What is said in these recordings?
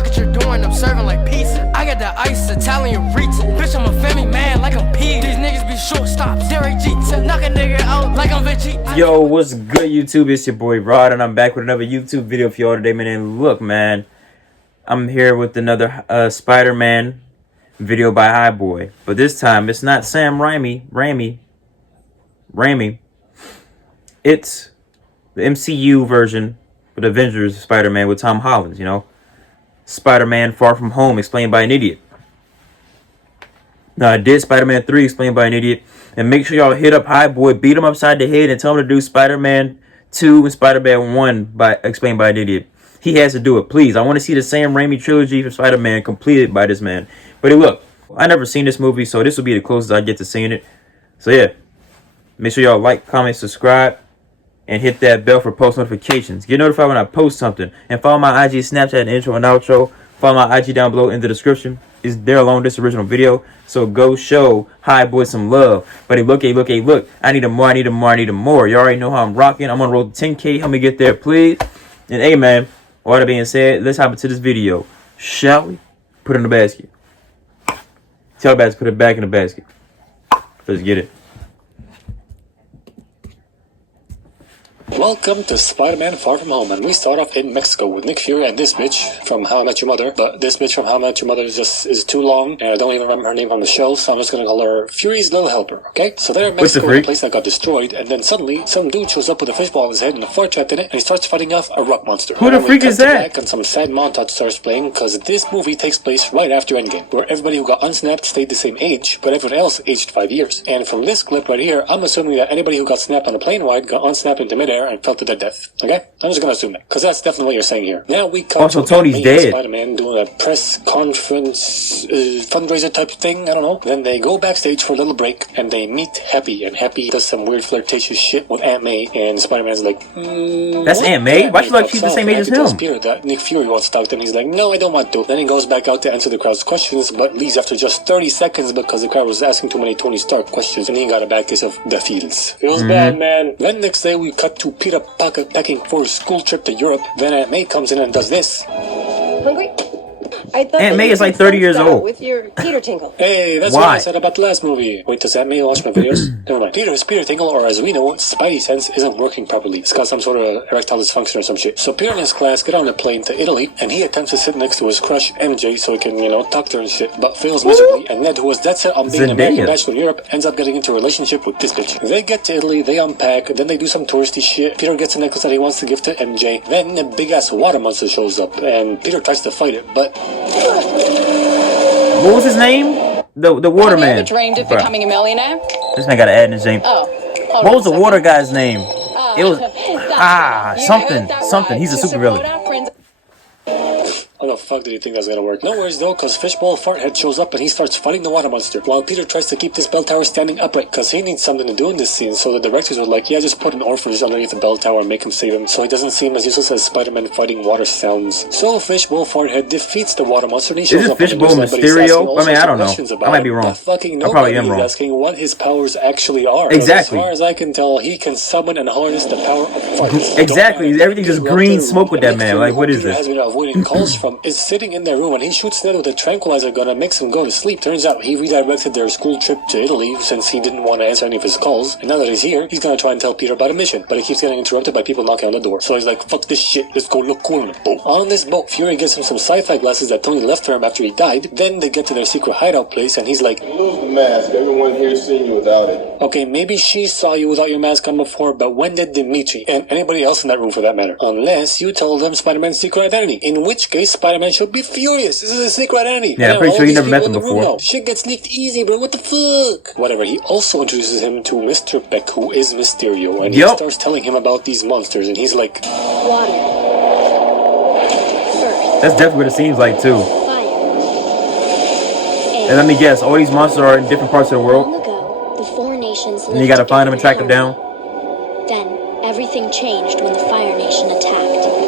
Look what you're doing, I'm serving like pizza. I got the ice, Italian reach. Bitch, I'm a family man like I'm P. These niggas be shortstops. Derek Jeter, knock a nigga out like I'm Veggie. Yo, what's good, YouTube? It's your boy Rod, and I'm back with another YouTube video for y'all today, man. And look, man, I'm here with another Spider-Man video by High Boy, but this time it's not Sam Raimi. It's the MCU version with Avengers Spider-Man with Tom Holland. You know, Spider-Man Far From Home, explained by an idiot. Now, I did Spider-Man 3, explained by an idiot. And make sure y'all hit up High Boy, beat him upside the head, and tell him to do Spider-Man 2 and Spider-Man 1 explained by an idiot. He has to do it, please. I want to see the Sam Raimi trilogy for Spider-Man completed by this man. But hey, look, I never seen this movie, so this will be the closest I get to seeing it. So yeah, make sure y'all like, comment, subscribe, and hit that bell for post notifications. Get notified when I post something. And follow my IG, Snapchat, intro and outro. Follow my IG down below in the description. It's there along this original video. So go show High Boy some love. But hey, look. I need more. You already know how I'm rocking. I'm on road to 10K. Help me get there, please. And hey, man, all that being said, let's hop into this video. Shall we? Put it in the basket. Tell Baz to put it back in the basket. Let's get it. Welcome to Spider-Man Far From Home, and we start off in Mexico with Nick Fury and this bitch from How I Met Your Mother, but this bitch from How I Met Your Mother is too long, and I don't even remember her name from the show, so I'm just gonna call her Fury's Little Helper, okay? So they're in Mexico, in a place that got destroyed, and then suddenly, some dude shows up with a fishball on his head and a fart trap in it, and he starts fighting off a rock monster. Who the freak is that? And some sad montage starts playing, because this movie takes place right after Endgame, where everybody who got unsnapped stayed the same age, but everyone else aged 5 years. And from this clip right here, I'm assuming that anybody who got snapped on a plane ride got unsnapped into midair and fell to their death. Okay? I'm just gonna assume that, because that's definitely what you're saying here. Now we come also, to Tony's dead. Spider-Man doing a press conference fundraiser type thing, I don't know. Then they go backstage for a little break, and they meet Happy, and Happy does some weird flirtatious shit with Aunt May, and Spider-Man's like, that's Aunt May? Why she like she's the same age as him? Tells Peter that Nick Fury wants to talk to him, he's like, no, I don't want to. Then he goes back out to answer the crowd's questions, but leaves after just 30 seconds because the crowd was asking too many Tony Stark questions, and he got a bad case of the feels. Feels bad, man. Then next day we cut to Peter packing for a school trip to Europe. Then Aunt May comes in and does this. Hungry? I thought Aunt May is like 30 years old. With your Peter Tingle. Hey, that's what I said about the last movie. Wait, does Aunt May watch my videos? Never mind. Peter Tingle, or as we know, Spidey sense isn't working properly. It's got some sort of erectile dysfunction or some shit. So Peter and his class get on a plane to Italy, and he attempts to sit next to his crush MJ so he can, talk to her and shit, but fails miserably. And Ned, who was dead set on being an American bachelor in Europe, ends up getting into a relationship with this bitch. They get to Italy, they unpack, then they do some touristy shit. Peter gets a necklace that he wants to give to MJ. Then a big ass water monster shows up, and Peter tries to fight it, but what was his name? The waterman. Have you ever dreamed of becoming a millionaire? This man got to add in his name. What was the water guy's name? It was something. He's a super villain. How the fuck did he think that was gonna work? No worries though, cause Fishball Farthead shows up and he starts fighting the water monster, while Peter tries to keep this bell tower standing upright, cause he needs something to do in this scene, so the directors were like, yeah, just put an orphanage underneath the bell tower and make him save him, so he doesn't seem as useless as Spider-Man fighting water sounds. So Fishball Farthead defeats the water monster and he shows up. Is it Fishball Mysterio? I mean, I don't know. I might be wrong. I probably am wrong. Asking what his powers actually are. Exactly. As far as I can tell, he can summon and harness the power of fire. Exactly. Everything's just green smoke with that man. Like, what is this? Has been avoiding calls from is sitting in their room and he shoots Ned with a tranquilizer gun and makes him go to sleep. Turns out he redirected their school trip to Italy since he didn't want to answer any of his calls, and now that he's here, he's gonna try and tell Peter about a mission, but he keeps getting interrupted by people knocking on the door. So he's like, fuck this shit, let's go look cool on a boat. On this boat, Fury gives him some sci-fi glasses that Tony left for him after he died. Then they get to their secret hideout place and he's like, lose the mask, everyone here's seen you without it. Okay, maybe she saw you without your mask on before, but when did Dimitri, and anybody else in that room for that matter? Unless you told them Spider-Man's secret identity, in which case Spider-Man should be furious. This is a secret identity. Yeah, I'm pretty sure he never met them before. Shit gets leaked easy, bro. What the fuck? Whatever. He also introduces him to Mr. Beck, who is Mysterio, and he starts telling him about these monsters, and he's like, water. First. That's definitely what it seems like too. Fire. And let me guess, all these monsters are in different parts of the world. Long ago, the four nations and you gotta find them and track them down. Then everything changed when the Fire Nation attacked.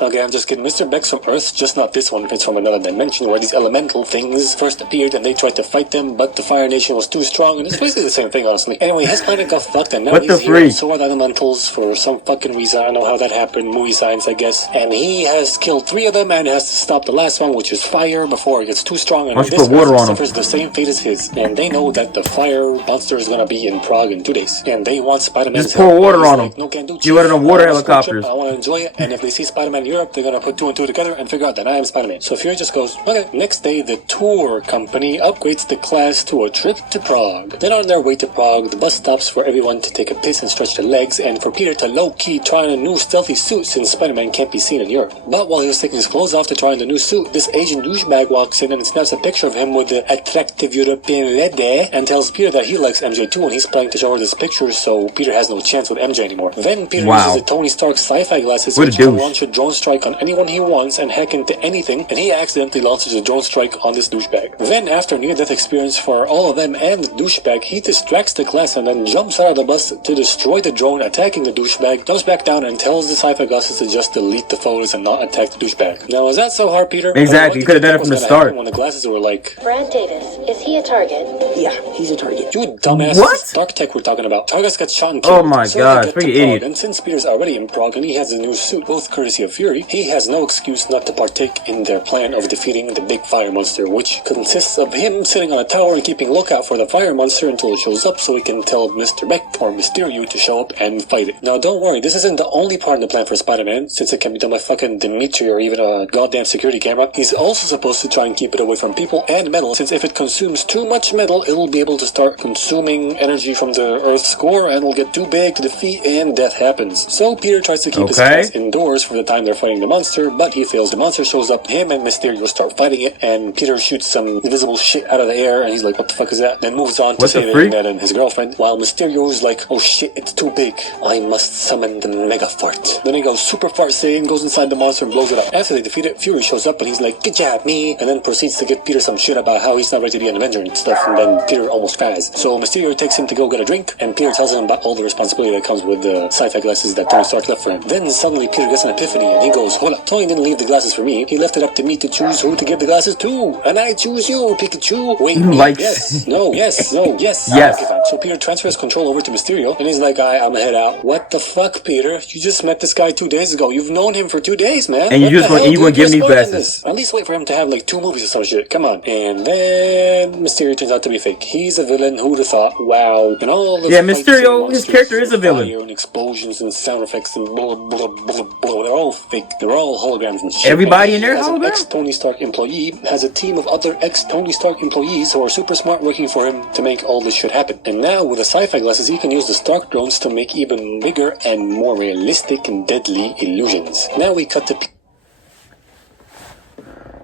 Okay, I'm just kidding. Mr. Beck's from Earth, just not this one. It's from another dimension where these elemental things first appeared and they tried to fight them, but the Fire Nation was too strong, and it's basically the same thing, honestly. Anyway, his planet got fucked, and now What he's the here, freak? and so are the elementals for some fucking reason. I don't know how that happened. Movie science, I guess. And he has killed 3 of them and has to stop the last one, which is fire, before it gets too strong. And Why don't you this put water Earth on him? suffers the same fate as his. And they know that the fire monster is gonna be in Prague in 2 days. And they want Spider-Man. Just pour water on him. No, can't do. You ordered them water I want a school helicopters. trip, I want to enjoy it. And if they see Spider-Man in Europe, they're gonna put 2 and 2 together and figure out that I am Spider-Man. So Fury just goes, okay. Next day, the tour company upgrades the class to a trip to Prague. Then on their way to Prague, the bus stops for everyone to take a piss and stretch their legs, and for Peter to low-key try on a new stealthy suit since Spider-Man can't be seen in Europe. But while he was taking his clothes off to try on the new suit, this Asian douchebag walks in and snaps a picture of him with the attractive European lady and tells Peter that he likes MJ too, and he's planning to show her this picture, so Peter has no chance with MJ anymore. Then Peter Wow. uses the Tony Stark sci-fi glasses What a which can douche. launch a drone strike on anyone he wants and hack into anything, and he accidentally launches a drone strike on this douchebag. Then, after a near-death experience for all of them and the douchebag, he distracts the class and then jumps out of the bus to destroy the drone, attacking the douchebag, jumps back down and tells the sci-fi glasses to just delete the photos and not attack the douchebag. Now, is that so hard, Peter? Exactly. You could have done it from the start. When the glasses were like, Brad Davis, is he a target? Yeah, he's a target. you dumbass. What? Stark Tech we're talking about. Targus got shot and Oh killed. my So God, they get to freaking Prague, idiot. And since Peter's already in Prague and he has a new suit, both courtesy of Fury, he has no excuse not to partake in their plan of defeating the big fire monster, which consists of him sitting on a tower and keeping lookout for the fire monster until it shows up so he can tell Mr. Beck or Mysterio to show up and fight it. Now don't worry, this isn't the only part in the plan for Spider-Man, since it can be done by fucking Dimitri or even a goddamn security camera. He's also supposed to try and keep it away from people and metal, since if it consumes too much metal, it'll be able to start consuming energy from the Earth's core and will get too big to defeat and death happens. So Peter tries to keep his Okay. class indoors for the time they're fighting the monster, but he fails. The monster shows up, him and Mysterio start fighting it, and Peter shoots some invisible shit out of the air, and he's like, what the fuck is that? Then moves on to What the save freak? Ned and his girlfriend, while Mysterio's like, oh shit, it's too big. I must summon the Mega Fart. Then he goes super fart saying, goes inside the monster and blows it up. After they defeat it, Fury shows up and he's like, good job, me, and then proceeds to give Peter some shit about how he's not ready to be an Avenger and stuff, and then Peter almost cries. So Mysterio takes him to go get a drink, and Peter tells him about all the responsibility that comes with the sci-fi glasses that Tony Stark left for him. Then suddenly Peter gets an epiphany and he goes, hold up, Tony didn't leave the glasses for me. He left it up to me to choose who to give the glasses to. And I choose you, Pikachu. Wait, me? Like- Yes. No. Yes. No. Yes. Yes. Okay, fine. So Peter transfers control over to Mysterio and he's like, I'm gonna head out. What the fuck, Peter? You just met this guy 2 days ago. You've known him for 2 days, man. And you What just the want- hell, you gonna dude? give You're me spoiling glasses. this. At least wait for him to have like 2 movies or some shit. Come on. And then Mysterio turns out to be fake. He's a villain. Who'd have thought? Wow. And all the Yeah, fights Mysterio, and his monsters character is a and villain. fire and explosions and sound effects and blah blah blah blah. They're all fake. They're all holograms and shit. Everybody in there As an hologram? ex-Tony Stark employee has a team of other ex-Tony Stark employees who are super smart working for him to make all this shit happen. And now with the sci-fi glasses, he can use the Stark drones to make even bigger and more realistic and deadly illusions. Now we cut to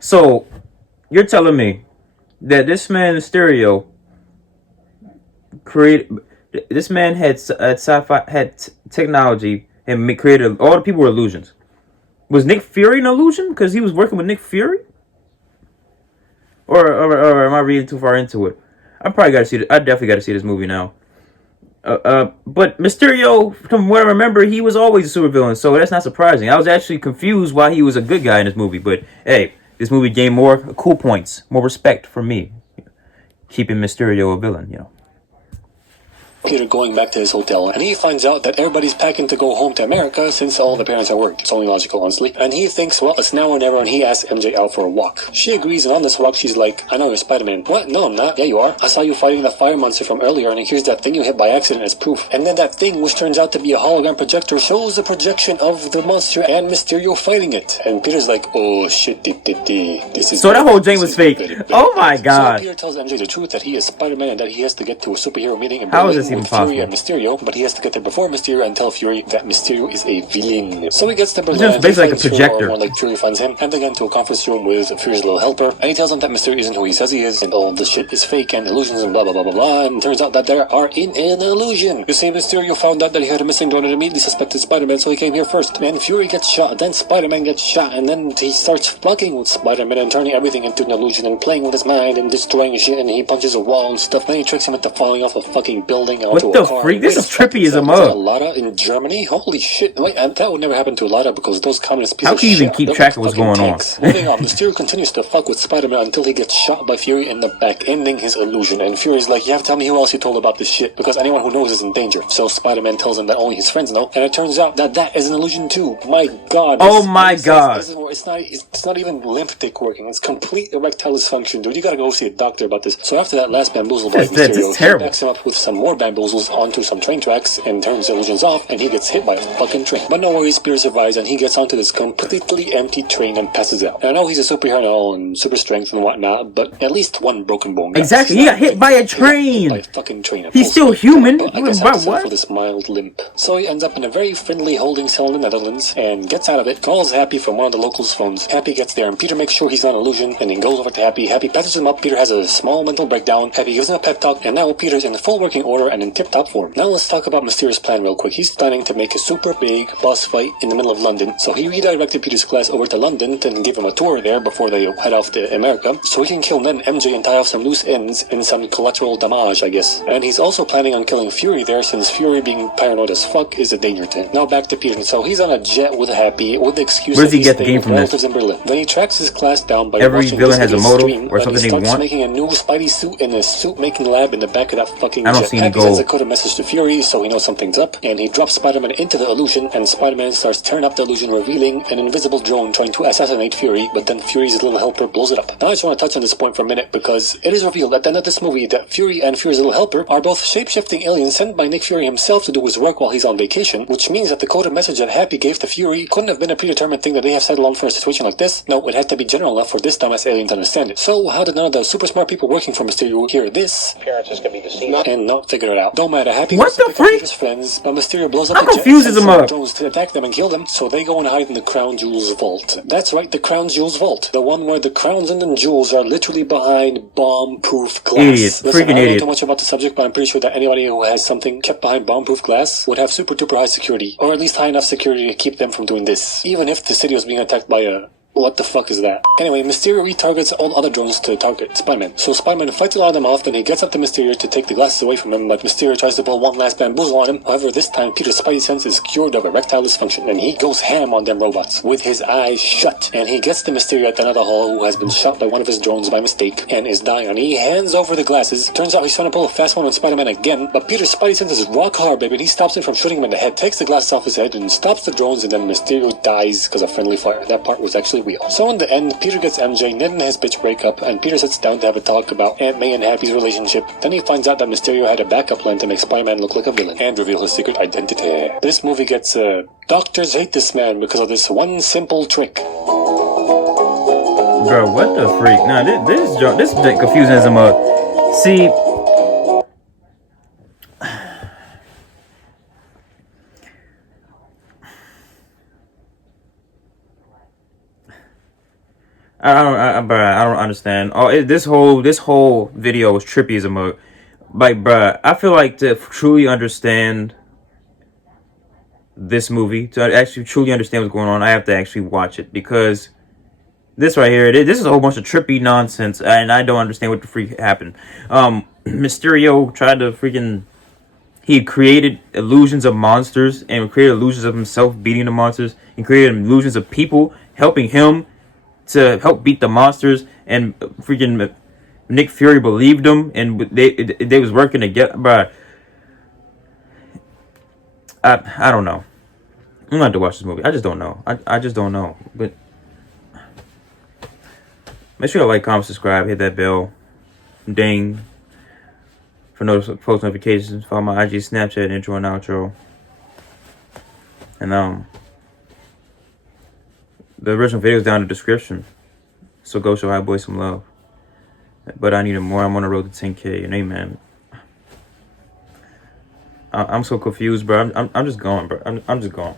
So, you're telling me that this man Mysterio this man had sci-fi, had technology, and created all the people were illusions. Was Nick Fury an illusion because he was working with Nick Fury? Or am I reading too far into it? I definitely got to see this movie now. But Mysterio, from what I remember, he was always a supervillain, so that's not surprising. I was actually confused why he was a good guy in this movie, but hey, this movie gained more cool points, more respect from me, keeping Mysterio a villain, you know. Peter going back to his hotel, and he finds out that everybody's packing to go home to America since all the parents are worked. It's only logical, honestly. And he thinks, well, it's now or never, and he asks MJ out for a walk. She agrees, and on this walk, she's like, I know you're Spider-Man. What? No, I'm not. Yeah, you are. I saw you fighting the fire monster from earlier, and here's that thing you hit by accident as proof. And then that thing, which turns out to be a hologram projector, shows the projection of the monster and Mysterio fighting it. And Peter's like, oh, shit, this is... So that whole thing was fake. Oh my god. So Peter tells MJ the truth that he is Spider-Man and that he has to get to a superhero meeting in How is Berlin this even with Fury possible? and Mysterio, but he has to get there before Mysterio and tell Fury that Mysterio is a villain. So he gets to Berlin just and basically he like a finds Fury, projector. or more like Fury finds him, and they get into a conference room with Fury's little helper, and he tells him that Mysterio isn't who he says he is, and all the shit is fake and illusions and blah blah blah blah blah, and turns out that they are in an illusion. You see, Mysterio found out that he had a missing drone and immediately suspected Spider-Man, so he came here first. And Fury gets shot, then Spider-Man gets shot, and then he starts fucking with Spider-Man and turning everything into an illusion and playing with his mind and destroying shit, and he punches a wall and stuff. Then he tricks him into falling off a fucking building onto What the a car. freak? This Wait is trippy as a second, mug. is that a Lada in Germany? Holy shit. Wait, and that would never happen to a Lada because those communist pieces How of can you shit even keep look track like of what's fucking going on? tanks. Moving on, Mysterio continues to fuck with Spider-Man until he gets shot by Fury in the back, ending his illusion. And Fury's like, you have to tell me who else you told about this shit, because anyone who knows is in danger. So Spider-Man tells him that only his friends know, and it turns out that that is an illusion too. My god. Oh my god. It's not even lymph dick working. It's complete erectile dysfunction, dude. You gotta go see a doctor about this. So after that last bamboozle by Mysterio, he terrible. backs him up with some more bamboozles onto some train tracks and turns the illusions off, and he gets hit by a fucking train. But no worries, Peter survives, and he gets onto this completely empty train and passes out. And I know he's a superhero and all, and super strength and whatnot, but at least one broken bone. Exactly, he got hit by a train. By a fucking train. He's still human. But I guess By I what? for this mild limp. So he ends up in a very friendly holding cell in the Netherlands and gets out of it, calls Happy from one of the locals' phones. Happy gets there and Peter makes sure he's not an illusion, and he goes over to Happy. Happy patches him up. Peter has a small mental breakdown. Happy gives him a pep talk, and now Peter's in full working order and in tip-top form. Now let's talk about Mysterio's plan real quick. He's planning to make a super big boss fight in the middle of London, so he redirected Peter's class over to London and give him a tour there before they head off to America, so he can kill Ned and MJ and tie off some loose ends and some collateral damage, I guess. And he's also planning on killing Fury there, since Fury, being paranoid as fuck, is a danger to him. Now back to Peter. So he's on a jet with Happy with the excuse Where does that he he's get the staying game with from this? relatives in Berlin. Then he tracks his class down by Every watching villain this has a idiot's motive stream, or and something he they starts want. making a new Spidey suit in a suit-making lab in the back of that fucking I don't jet. see any Happy sends a gold. coded message to Fury, so he knows something's up, and he drops Spider-Man into the illusion, and Spider-Man starts tearing up the illusion, revealing an invisible drone trying to assassinate Fury, but then Fury's little helper blows it up. Now I just want to touch on this point for a minute, because it is revealed at the end of this movie that Fury and Fury's little helper are both shape-shifting aliens sent by Nick Fury himself to do his work while he's on vacation, which means that the coded message that Happy gave to Fury couldn't have been a predetermined thing that they have settled on for a situation like this. No, it had to be general enough for this dumbass alien to understand it. So how did none of the super smart people working for Mysterio hear this Appearances can be deceiving. and not figure it out? Don't matter, Happy What goes to the pick up freak? Peter's friends, but Mysterio blows up I'm the jet confused and as a sends some mug. drones to attack them and kill them, so they go and hide in the Crown Jewels vault. That's right, the Crown Jewels vault. The one where the crowns and the jewels are literally behind bomb-proof glass. Idiot. Listen, Freaking I don't know idiot. too much about the subject, but I'm pretty sure that anybody who has something kept behind bomb-proof glass would have super-duper high security, or at least high enough security to keep them from doing this, even if the city was being attacked by a... What the fuck is that? Anyway, Mysterio retargets all other drones to target Spider-Man. So Spider-Man fights a lot of them off, then he gets up to Mysterio to take the glasses away from him, but Mysterio tries to pull one last bamboozle on him. However, this time Peter's spidey sense is cured of erectile dysfunction, and he goes ham on them robots with his eyes shut. And he gets to Mysterio at another hall, who has been shot by one of his drones by mistake and is dying, and he hands over the glasses. Turns out he's trying to pull a fast one on Spider-Man again, but Peter's spidey sense is rock hard, baby, and he stops him from shooting him in the head, takes the glasses off his head, and stops the drones, and then Mysterio dies because of friendly fire. That part was actually real. So in the end, Peter gets MJ, Ned and his bitch break up, and Peter sits down to have a talk about Aunt May and Happy's relationship. Then he finds out that Mysterio had a backup plan to make Spider-Man look like a villain and reveal his secret identity. This movie gets, doctors hate this man because of this one simple trick. Bro, what the freak? Nah, this is confusing as a mug. See, I don't understand. This whole video was trippy as a mug. Like, bruh, I feel like to truly understand this movie, to actually truly understand what's going on, I have to actually watch it, because this right here, this is a whole bunch of trippy nonsense, and I don't understand what the freak happened. Mysterio tried to he created illusions of monsters and created illusions of himself beating the monsters, and created illusions of people helping him to help beat the monsters, and Nick Fury believed him, and they was working together. But I don't know. I'm gonna have to watch this movie. I just don't know. I just don't know. But make sure to like, comment, subscribe, hit that bell, ding for post notifications. Follow my IG, Snapchat, intro and outro, and the original video is down in the description, so go show Hot Boy some love. But I need more. I'm on the road to 10K, and hey, man, I'm so confused, bro. I'm just going, bro. I'm just going.